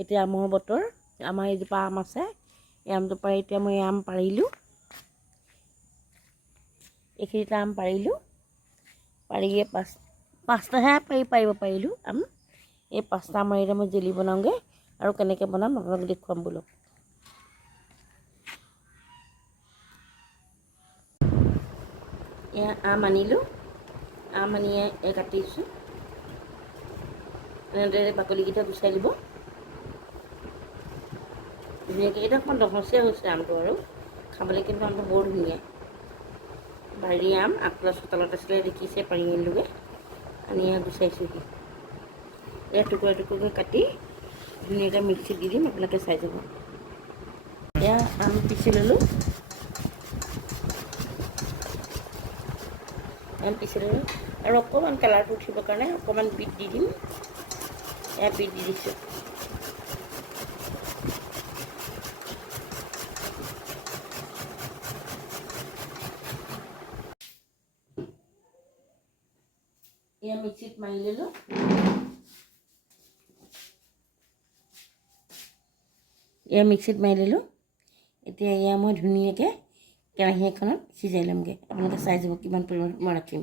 এতিয়া আমৰ বতৰ আমাৰ এজোপা আম আছে এই আমজোপা এতিয়া মই আম পাৰিলোঁ এইখিনিতে আম পাৰিলোঁ পাৰিয়ে পাঁচটাহে পাৰিব পাৰিলোঁ আম এই পাঁচটা আম এতিয়া মই জেলি বনাওঁগৈ আৰু কেনেকৈ বনাম আপোনালোকক দেখুৱাম বোলো এয়া আম আনিলোঁ আম আনি কাটিছোঁ এনেদৰে বাকলিকেইটা গুচাই দিব ধুনীয়াকৈ এটা অকণমান ডহচীয়া হৈছে আমটো আৰু খাবলৈ কিন্তু আমটো বৰ ধুনীয়া বাৰী আম আগফালৰ চোতালত আছিলে দেখিছে পাৰি আনিলোগৈ আনি গুচাইছোঁহি এয়া টুকুৰা টুকুৰকৈ কাটি ধুনীয়াকৈ মিক্সিত দি দিম আপোনালোকে চাই যাব এয়া আম পিচি ল'লোঁ আৰু অকণমান কালাৰটো উঠিবৰ কাৰণে অকণমান বিট দি দিম এয়া বিট দি দিছোঁ এয়া মিক্সিত মাৰি ল'লোঁ এতিয়া এয়া মই ধুনীয়াকৈ কেৰাহী এখনত সিজাই ল'মগৈ আপোনালোকে চাই যাব কিমান পৰিমাণত মই ৰাখিম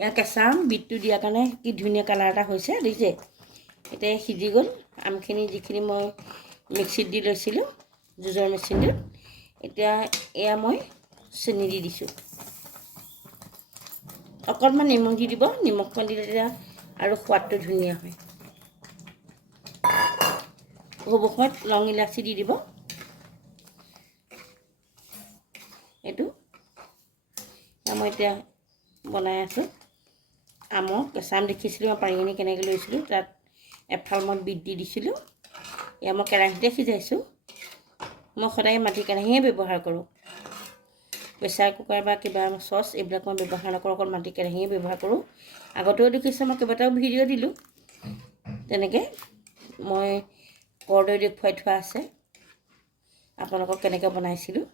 এয়া কেঁচা আম বিটটো দিয়াৰ কাৰণে কি ধুনীয়া কালাৰ এটা হৈছে দেখিছে এতিয়া সিজি গ'ল আমখিনি যিখিনি মই মিক্সিত দি লৈছিলোঁ জুজৰ মেচিনটোত এতিয়া এয়া মই চেনি দি দিছোঁ অকণমান নিমখ দি দিব নিমখখন দিলে তেতিয়া আৰু সোৱাদটো ধুনীয়া হয় অৱশ্যত লং ইলাচি দি দিব এইটো মই এতিয়া বনাই আছোঁ আমৰ কেঁচা আম দেখিছিলোঁ মই পাৰি আনি কেনেকৈ লৈছিলোঁ তাত এফাল মই বিট দি দিছিলোঁ এয়া মই কেৰাহীতে সিজাইছোঁ মই সদায় মাটি কেৰাহীয়ে ব্যৱহাৰ কৰোঁ প্ৰেছাৰ কুকাৰ বা কিবা চচ এইবিলাক মই ব্যৱহাৰ নকৰোঁ অকল মাটি কেৰাহীয়ে ব্যৱহাৰ কৰোঁ আগতেও দেখিছোঁ মই কেইবাটাও ভিডিঅ' দিলোঁ তেনেকৈ মই কৰ্দৈ দেখুৱাই থোৱা আছে আপোনালোকক কেনেকৈ বনাইছিলোঁ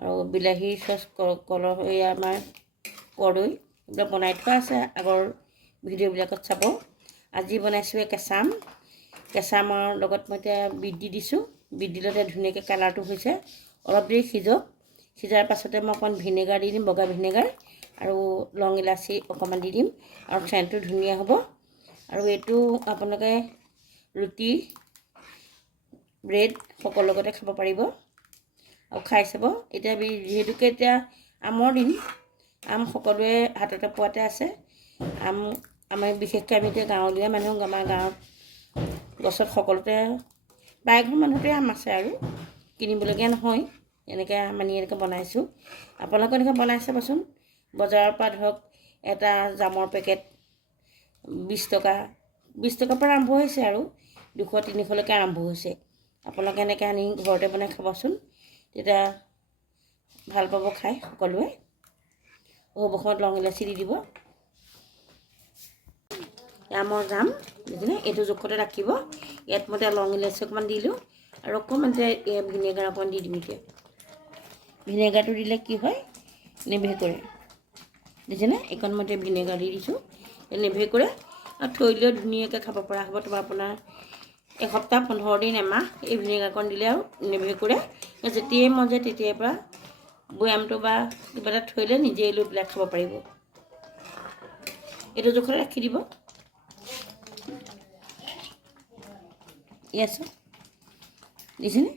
আৰু বিলাহী চচ কলৰ এই আমাৰ কৰ্দৈ এইবিলাক বনাই থোৱা আছে আগৰ ভিডিঅ'বিলাকত চাব আজি বনাইছোঁ কেঁচা আমৰ লগত মই এতিয়া বিট দি দিছোঁ বিট দিলতে ধুনীয়াকৈ কালাৰটো হৈছে অলপ দেৰি সিজাৰ পাছতে মই অকণমান ভিনেগাৰ দি দিম বগা ভিনেগাৰ আৰু লং ইলাচি অকণমান দি দিম আৰু চেণ্টটো ধুনীয়া হ'ব আৰু এইটো আপোনালোকে ৰুটি ব্ৰেড সকলো লগতে খাব পাৰিব আৰু খাই চাব এতিয়া যিহেতুকে এতিয়া আমৰ দিন আম সকলোৱে হাততে পোৱাতে আছে আম আমাৰ বিশেষকৈ আমি এতিয়া গাঁৱলীয়া মানুহ আমাৰ গাঁৱত গছত সকলোতে প্ৰায়ঘৰ মানুহতে আম আছে আৰু কিনিবলগীয়া নহয় এনেকৈ আম আনি এনেকৈ বনাইছোঁ আপোনালোকে এনেকৈ বনাই চাবচোন বজাৰৰ পৰা ধৰক এটা জামৰ পেকেট 20 টকাৰ পৰা আৰম্ভ হৈছে আৰু 200-300লৈকে আৰম্ভ হৈছে আপোনালোকে এনেকৈ আনি ঘৰতে বনাই খাবচোন তেতিয়া ভাল পাব খাই সকলোৱে অৱশ্যত লং ইলাচি দি দিব আমৰ জাম বুজিলে এইটো জোখতে ৰাখিব ইয়াত মই লং ইলাচি অকণমান দিলোঁ আৰু অকণমান ভিনেগাৰ অকণমান দি দিম এতিয়া ভিনেগাৰটো দিলে কি হয় নেভে কৰে বুজিছেনে এইকণ মই ভিনেগাৰ দি দিছোঁ নেভে কৰে আৰু থৈ দিলেও ধুনীয়াকৈ খাব পৰা হ'ব তোমাৰ আপোনাৰ এসপ্তাহ 15 দিন এমাহ এই ভিনেগাৰকণ দিলে আৰু নেভে কৰে যেতিয়াই মন যায় তেতিয়াৰ পৰা বৈয়ামটো বা কিবা এটা থৈ দিলে নিজেই লৈ পেলাই খাব পাৰিব এইটো জোখতে ৰাখি দিব ইয়াছো দেখিছেনে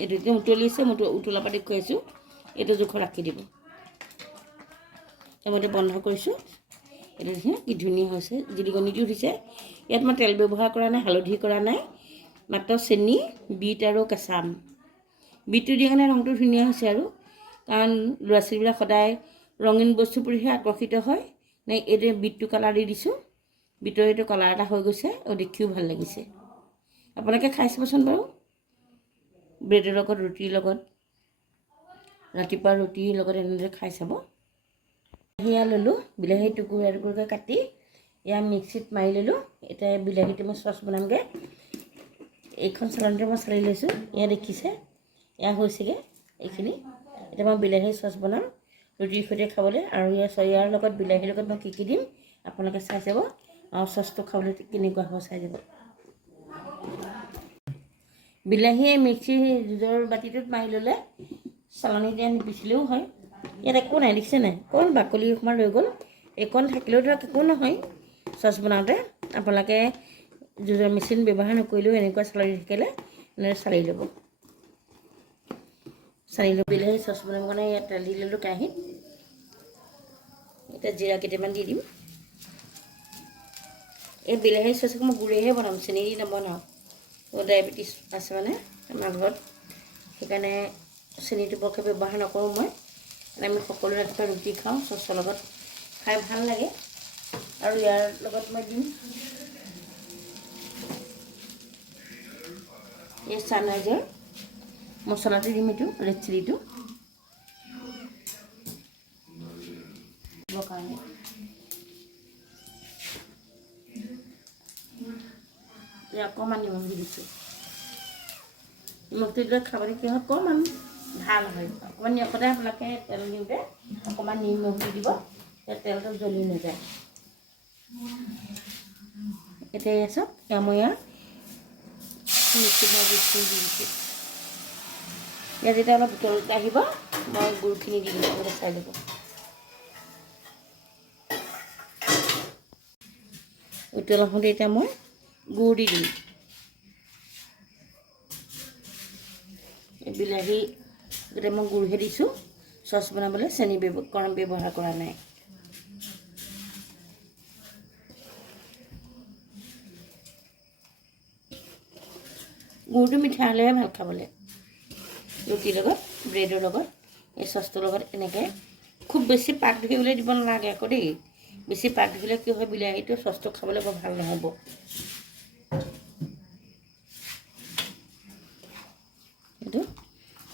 এইটো এতিয়া উতলিছে মই উতলাৰ পৰা দেখুৱাইছোঁ এইটো জোখত ৰাখি দিব মই বন্ধ কৰিছোঁ এইটো দেখিছেনে কি ধুনীয়া হৈছে জিলিকনিটো উঠিছে ইয়াত মই তেল ব্যৱহাৰ কৰা নাই হালধি কৰা নাই মাত্ৰ চেনি বিট আৰু কেঁচা আম বিটটো দিয়া কাৰণে ৰংটো ধুনীয়া হৈছে আৰু কাৰণ ল'ৰা ছোৱালীবিলাক সদায় ৰঙীন বস্তুৰ প্ৰতিহে আকৰ্ষিত হয় নে এইটো বিটটো কালাৰ দি দিছোঁ বিটৰ এইটো কালাৰ এটা হৈ গৈছে আৰু দেখিও ভাল লাগিছে আপোনালোকে খাই চাবচোন বাৰু ব্ৰেডৰ লগত ৰুটিৰ লগত ৰাতিপুৱা ৰুটিৰ লগত এনেদৰে খাই চাব এয়া ল'লোঁ বিলাহী টুকুৰা টুকুৰকৈ কাটি এয়া মিক্সিত মাৰি ল'লোঁ এতিয়া বিলাহীটো মই চচ বনামগৈ এইখন চালনতে মই চালি লৈছোঁ এয়া দেখিছে এয়া হৈছেগৈ এইখিনি এতিয়া মই বিলাহীৰ চচ বনাম ৰুটিৰ সৈতে খাবলৈ আৰু ইয়াৰ লগত বিলাহীৰ লগত মই কি দিম আপোনালোকে চাই চাব আৰু চচটো খাবলৈ কেনেকুৱা হ'ব চাই যাব। বিলাহীয়ে মিক্সিৰ জুজৰ বাতিটোত মাৰি ল'লে চালনী দিয়া নিপিচিলেও হয়। ইয়াত একো নাই, দেখিছে নাই, অকণ বাকলি অকণমান ৰৈ গ'ল। এইকণ থাকিলেও ধৰক একো নহয়। চচ বনাওঁতে আপোনালোকে জুজৰ মেচিন ব্যৱহাৰ নকৰিলেও এনেকুৱা চালনী থাকিলে এনেদৰে চালি ল'ব। চালি লৈ বিলাহী চচ বনাব কাৰণে ইয়াত তেল দি ল'লোঁ কেৰাহীত। এতিয়া জিৰা কেইটামান দি দিম। এই বিলাহী চচক মই গুড়েহে বনাম, চেনি দি নবনাওঁ। ডায়েবেটিছ আছে মানে আমাৰ ঘৰত, সেইকাৰণে চেনিটো বৰকৈ ব্যৱহাৰ নকৰোঁ মই। আমি সকলো ৰাতিপুৱা ৰুটি খাওঁ, চচৰ লগত খাই ভাল লাগে। আৰু ইয়াৰ লগত মই দিম এই ছানৰাইজৰ মছলাটো দিম, এইটো ৰেড চিলিটো দিবৰ কাৰণে। অকণমান নিমখ দি দিছোঁ। নিমখটো দিলে খাবলৈ কি হয়, অকণমান ভাল হয়। অকণমান সদায় আপোনালোকে তেল দিওঁতে অকণমান নিমখ দি দিব, তেলটো জ্বলি নাযায়। এতিয়া চাওক, মই মিক্সিত মই গুড়খিনি দি দিছোঁ। ইয়াত যেতিয়া অলপ উতলতে আহিব, মই গুড়খিনি দি দিম, চাই ল'ব। উতল আহোঁতে এতিয়া মই গুড় দি দিম। বিলাহী গোটেই মই গুড়হে দিছোঁ, চচ বনাবলৈ চেনি ব্যৱহাৰ কৰা নাই। গুড়টো মিঠা হ'লেহে ভাল খাবলৈ। ৰুটিৰ লগত, ব্ৰেডৰ লগত, এই চচটোৰ লগত এনেকৈ খুব বেছি পাক ধৰিবলৈ দিব নালাগে আকৌ দেই। বেছি পাক ধৰিলে কি হয়, বিলাহীটো চচটো খাবলৈ বৰ ভাল নহ'ব। এইটো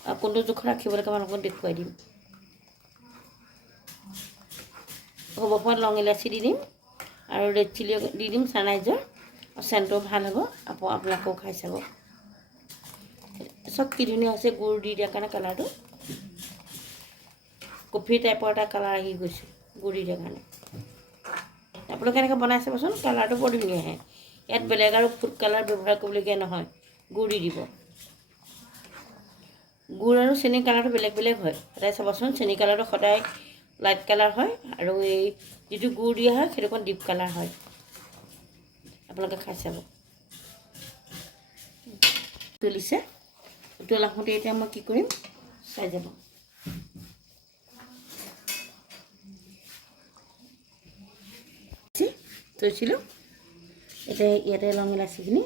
আৰু কোনটো জোখত ৰাখিব লাগে আপোনালোকক দেখুৱাই দিম। হ'ব সময়ত লং ইলাচি দি দিম আৰু ৰেড চিলি দি দিম, ছানৰাইজৰ। চেণ্টটো ভাল হ'ব, আপোনালোকেও খাই চাব। চব কি ধুনীয়া হৈছে, গুড় দি দিয়াৰ কাৰণে কালাৰটো কফি টাইপৰ এটা কালাৰ আহি গৈছে, গুড় দি দিয়াৰ কাৰণে। আপোনালোকে এনেকৈ বনাই চাবচোন, কালাৰটো বৰ ধুনীয়া আহে। ইয়াত বেলেগ আৰু ফুড কালাৰ ব্যৱহাৰ কৰিবলগীয়া নহয়, গুড় দি দিব। গুড় আৰু চেনি কালাৰটো বেলেগ বেলেগ হয়, সদায় চাবচোন। চেনি কালাৰটো সদায় লাইট কালাৰ হয়, আৰু এই যিটো গুড় দিয়া হয় সেইটো অকণ ডিপ কালাৰ হয়। আপোনালোকে খাই চাব। উতলিছে, উতল আহোঁতে এতিয়া মই কি কৰিম চাই যাব। থৈছিলোঁ, এতিয়া ইয়াতে লং ইলাচিখিনি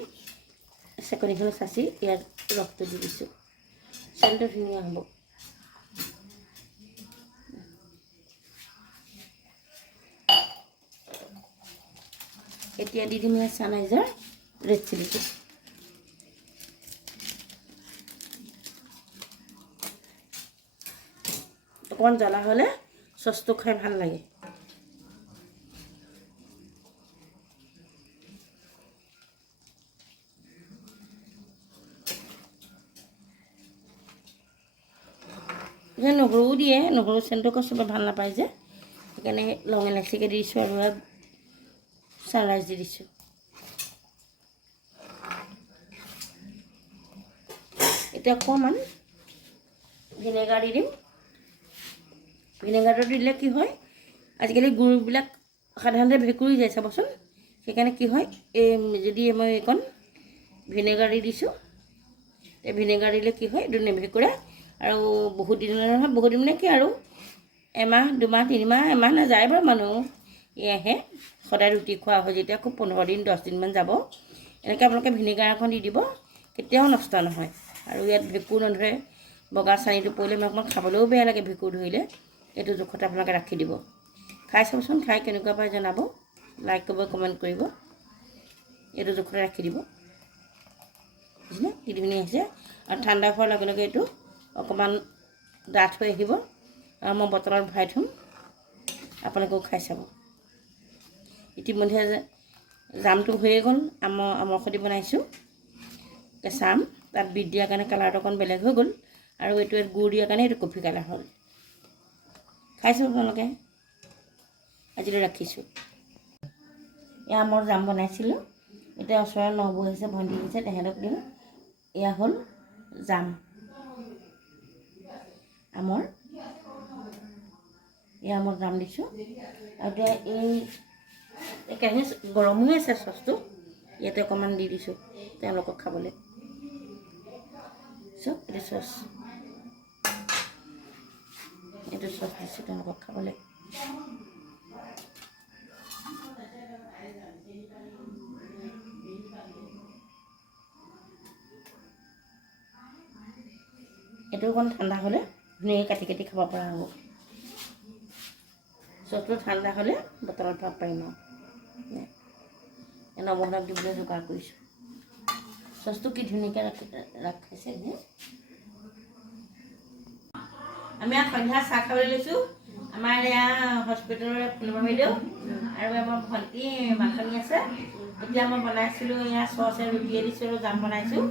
চেকনিখনত চাচি ইয়াত ৰসটো দি দিছোঁ। চেণ্টটো ধুনীয়া হ'ব। এতিয়া দি দিম ইয়াত ছানৰাইজৰ ৰেড চিলিটো। অকণমান জ্বলা হ'লে চচটো খাই ভাল লাগে। নহৰুও দিয়ে, নহৰু চেণ্টটো আকৌ চবে ভাল নাপায় যে, সেইকাৰণে লং ইলাচিকে দি দিছোঁ আৰু ছানৰাইজ দি দিছোঁ। এতিয়া অকণমান ভিনেগাৰ দি দিম। ভিনেগাৰটো দিলে কি হয়, আজিকালি গুড়বিলাক সাধাৰণতে ভেঁকুৰি যায় চাবচোন। সেইকাৰণে কি হয়, এই যদি মই এইকণ ভিনেগাৰ দি দিছোঁ, এই ভিনেগাৰ দিলে কি হয়, এইটো নেভেঁকুৰে। আৰু বহুত দিনলৈ নহয়, বহুত দিন মানে কি আৰু এমাহ, দুমাহ, তিনিমাহ, এমাহ নাযায় বাৰু মানুহ আহে। সদায় ৰুটি খোৱা হয় যেতিয়া খুব 15 দিন 10 দিনমান যাব। এনেকৈ আপোনালোকে ভিনেগাৰ এখন দি দিব, কেতিয়াও নষ্ট নহয়। আৰু ইয়াত ভেঁকুৰ নধৰে। বগা চানীটো পৰিলে অকণমান খাবলৈও বেয়া লাগে ভেঁকুৰ ধৰিলে। এইটো জোখতে আপোনালোকে ৰাখি দিব। খাই চাবচোন, খাই কেনেকুৱা পায় জনাব। লাইক কৰিব, কমেণ্ট কৰিব। এইটো জোখতে ৰাখি দিব। বুজিলে কি ধুনীয়া হৈছে। আৰু ঠাণ্ডা হোৱাৰ লগে লগে এইটো অকণমান ডাঠ হৈ আহিব, আৰু মই বটলত ভৰাই থ'ম, আপোনালোকেও খাই চাব। ইতিমধ্যে জামটো হৈয়ে গ'ল। আমৰ সৈতে বনাইছোঁ, কেঁচা আম। তাত বিট দিয়াৰ কাৰণে কালাৰটো অকণ বেলেগ হৈ গ'ল, আৰু এইটো গুড় দিয়াৰ কাৰণে এইটো কফি কালাৰ হ'ল। খাই চাব আপোনালোকে। আজিলৈ ৰাখিছোঁ। এয়া আমৰ জাম বনাইছিলোঁ। এতিয়া ওচৰৰ নবৌ আহিছে, ভণ্টি আহিছে, তেহেঁতক দিওঁ। এয়া হ'ল জাম আমৰ, এয়া আমৰ জাম দিছোঁ। আৰু এতিয়া এই কেৰাহী গৰম হৈ আছে চচটো, ইয়াতে অকণমান দি দিছোঁ তেওঁলোকক খাবলৈ। চব এইটো চচ, এইটো চচ দিছোঁ তেওঁলোকক খাবলৈ। এইটো অকণ ঠাণ্ডা হ'লে ধুনীয়াকৈ কাটি কাটি খাব পৰা হ'ব। চচটো ঠাণ্ডা হ'লে বটলত ভৰাব পাৰিম আৰু নৱহঁতক দিবলৈ যোগাৰ কৰিছোঁ। চচটো কি ধুনীয়াকৈ ৰাখিছে। আমি সন্ধ্যা চাহ খাবলৈ লৈছোঁ। আমাৰ এয়া হস্পিটেলৰে ফুলবা বাইদেউ আৰু আমাৰ ভণ্টি মাখনি আছে। এতিয়া মই বনাইছিলোঁ এয়া চচে ৰুটিয়ে দিছিলোঁ, জাম বনাইছোঁ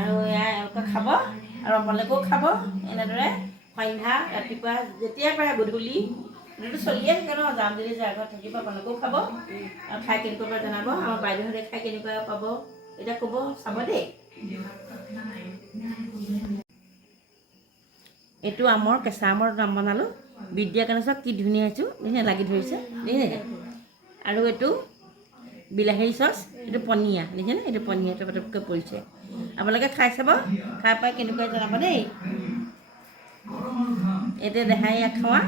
আৰু এয়া এওঁলোকে খাব আৰু আপোনালোকেও খাব। এনেদৰে সন্ধ্যা ৰাতিপুৱা যেতিয়াই পাৰে গধূলি এইটো চলিয়ে থাকে ন, জাম যদি যাৰ ঘৰত থাকিব আপোনালোকেও খাব আৰু খাই কেনেকুৱা পায় জনাব। আমাৰ বাইদেউহঁতে খাই কেনেকুৱা পাব এতিয়া ক'ব, চাব দেই। এইটো আমৰ কেঁচা আমৰ জাম বনালোঁ। বিট দিয়াৰ কাৰণে চাওক কি ধুনীয়া হৈছোঁ, দেখিছে লাগি ধৰিছে, দেখিছে। আৰু এইটো বিলাহী চচ, এইটো পনীয়া, দেখিছেনে, এইটো পনীয়া টপটপকৈ পৰিছে। আপোনালোকে খাই চাব, খাই পাই কেনেকুৱা জনাব দেই। এতিয়া দেহাই খোৱা